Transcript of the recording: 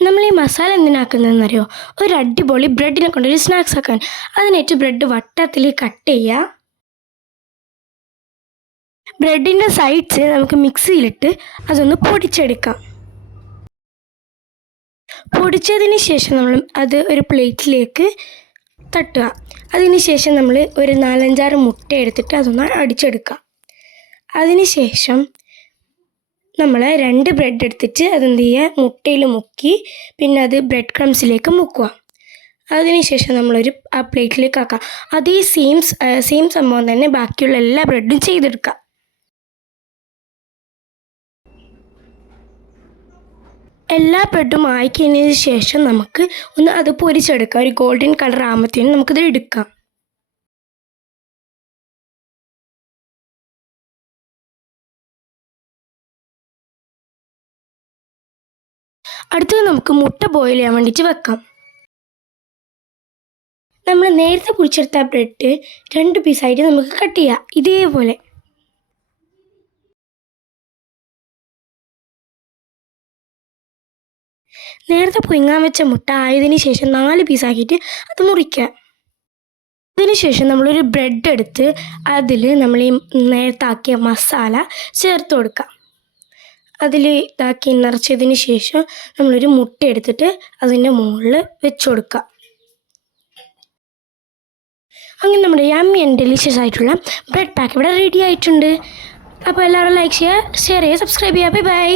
നമ്മൾ ഈ മസാല എന്തിനാക്കുന്നതെന്നറിയോ? ഒരു അടിപൊളി ബ്രെഡിനെ കൊണ്ടൊരു സ്നാക്സ് ആക്കാൻ. അതിനായിട്ട് ബ്രെഡ് വട്ടത്തിൽ കട്ട് ചെയ്യുക. ബ്രെഡിൻ്റെ സൈഡ്സ് നമുക്ക് മിക്സിയിലിട്ട് അതൊന്ന് പൊടിച്ചെടുക്കാം. പൊടിച്ചതിന് ശേഷം നമ്മൾ അത് ഒരു പ്ലേറ്റിലേക്ക് തട്ടുക. അതിന് ശേഷം നമ്മൾ ഒരു 4-5 മുട്ട എടുത്തിട്ട് അതൊന്ന് അടിച്ചെടുക്കുക. അതിന് ശേഷം നമ്മൾ 2 ബ്രെഡ് എടുത്തിട്ട് അതെന്ത് ചെയ്യുക, മുട്ടയിൽ മുക്കി പിന്നെ അത് ബ്രെഡ് ക്രംസിലേക്ക് മുക്കുക. അതിനുശേഷം നമ്മളൊരു ആ പ്ലേറ്റിലേക്ക് ആക്കുക. അതേ സെയിം സംഭവം തന്നെ ബാക്കിയുള്ള എല്ലാ ബ്രെഡും ചെയ്തെടുക്കുക. എല്ലാ ബ്രെഡും ആയിക്കഴിഞ്ഞതിന് ശേഷം നമുക്ക് ഒന്ന് അത് പൊരിച്ചെടുക്കാം. ഒരു ഗോൾഡൻ കളർ ആകുമ്പോഴത്തേനും നമുക്കത് എടുക്കാം. അടുത്തത് നമുക്ക് മുട്ട ബോയിൽ ചെയ്യാൻ വേണ്ടിയിട്ട് വെക്കാം. നമ്മൾ നേരത്തെ പൊരിച്ചെടുത്ത ബ്രെഡ് 2 പീസായിട്ട് നമുക്ക് കട്ട് ചെയ്യാം. ഇതേപോലെ നേരത്തെ പുഴുങ്ങാൻ വെച്ച മുട്ട ആയതിനു ശേഷം 4 പീസാക്കിയിട്ട് അത് മുറിക്കുക. അതിനുശേഷം നമ്മളൊരു ബ്രെഡ് എടുത്ത് അതിൽ നമ്മൾ ഈ നേരത്തെ ആക്കിയ മസാല ചേർത്ത് കൊടുക്കുക. അതിൽ ഇതാക്കി നിറച്ചതിന് ശേഷം നമ്മളൊരു മുട്ട എടുത്തിട്ട് അതിൻ്റെ മുകളിൽ വെച്ച് കൊടുക്കുക. അങ്ങനെ നമ്മുടെ യമ്മി ആൻഡ് ഡെലിഷ്യസ് ആയിട്ടുള്ള ബ്രെഡ് പാക്ക് ഇവിടെ റെഡി ആയിട്ടുണ്ട്. അപ്പോൾ എല്ലാവരും ലൈക്ക് ചെയ്യുക, ഷെയർ ചെയ്യുക, സബ്സ്ക്രൈബ് ചെയ്യുക. Bye bye.